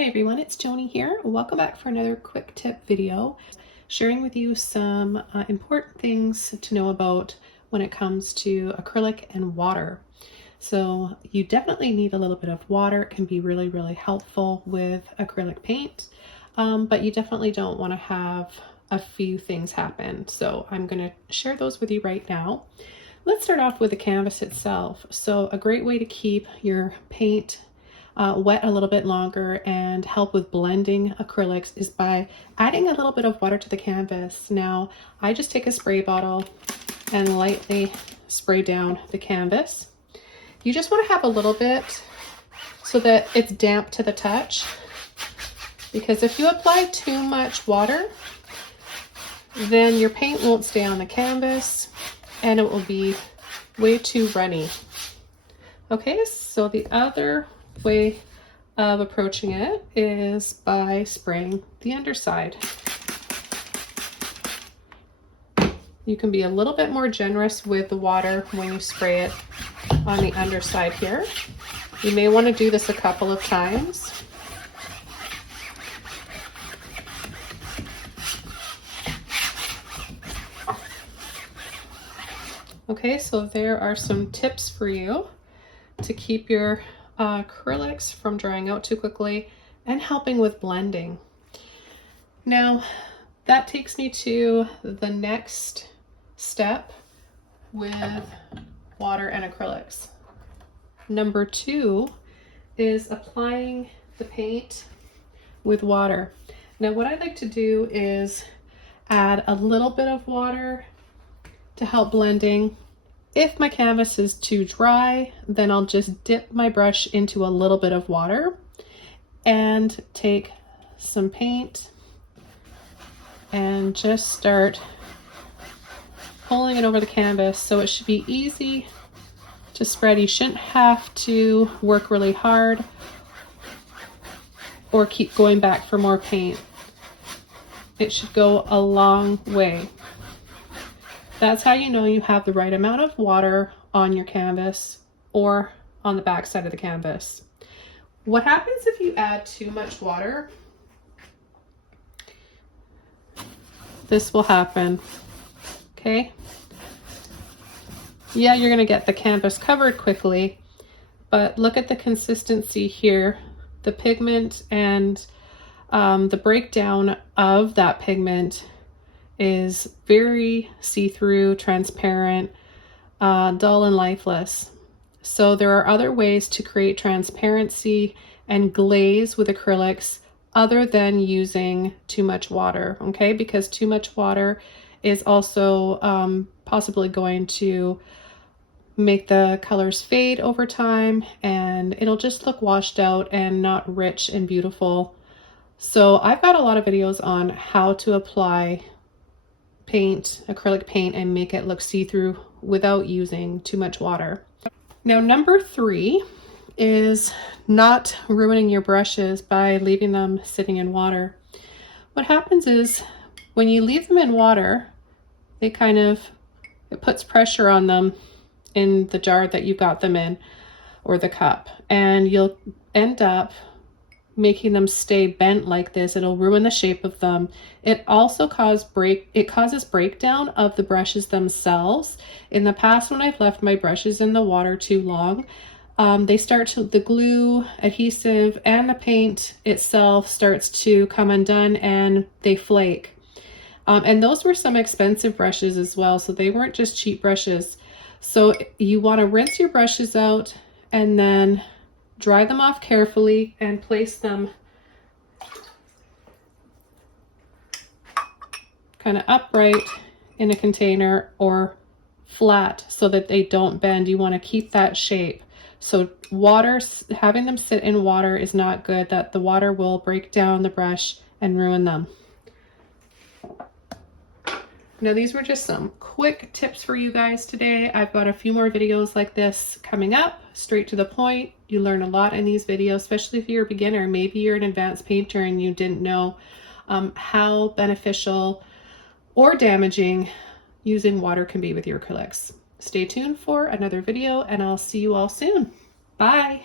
Hi everyone, it's Joni here. Welcome back for another quick tip video, sharing with you some important things to know about when it comes to acrylic and water. So you definitely need a little bit of water. It can be really helpful with acrylic paint, but you definitely don't want to have a few things happen. So I'm going to share those with you right now. Let's start off with the canvas itself. So a great way to keep your paint wet a little bit longer and help with blending acrylics is by adding a little bit of water to the canvas. Now, I just take a spray bottle and lightly spray down the canvas. You just want to have a little bit so that it's damp to the touch, because if you apply too much water, then your paint won't stay on the canvas and it will be way too runny. Okay, so the other way of approaching it is by spraying the underside. You can be a little bit more generous with the water when you spray it on the underside here. You may want to do this a couple of times. Okay, so there are some tips for you to keep your acrylics from drying out too quickly and helping with blending. Now, that takes me to the next step with water and acrylics. Number 2 is applying the paint with water. Now, what I like to do is add a little bit of water to help blending. If my canvas is too dry, then I'll just dip my brush into a little bit of water and take some paint and just start pulling it over the canvas. So it should be easy to spread. You shouldn't have to work really hard or keep going back for more paint. It should go a long way. That's how you know you have the right amount of water on your canvas or on the back side of the canvas. What happens if you add too much water? This will happen, okay? Yeah, you're gonna get the canvas covered quickly, but look at the consistency here. The pigment and the breakdown of that pigment is very see-through, transparent, dull and lifeless. So there are other ways to create transparency and glaze with acrylics other than using too much water, okay? Because too much water is also possibly going to make the colors fade over time, and it'll just look washed out and not rich and beautiful. So I've got a lot of videos on how to apply paint, acrylic paint, and make it look see-through without using too much water. Now, number 3 is not ruining your brushes by leaving them sitting in water. What happens is when you leave them in water, it puts pressure on them in the jar that you got them in, or the cup, and you'll end up making them stay bent like this. It'll ruin the shape of them. It also causes breakdown of the brushes themselves. In the past, when I've left my brushes in the water too long, the glue, adhesive, and the paint itself starts to come undone and they flake. And those were some expensive brushes as well, so they weren't just cheap brushes. So you want to rinse your brushes out and then dry them off carefully and place them kind of upright in a container or flat so that they don't bend. You want to keep that shape. So having them sit in water is not good. That the water will break down the brush and ruin them. Now, these were just some quick tips for you guys today. I've got a few more videos like this coming up, straight to the point. You learn a lot in these videos, especially if you're a beginner. Maybe you're an advanced painter and you didn't know how beneficial or damaging using water can be with your acrylics. Stay tuned for another video and I'll see you all soon. Bye.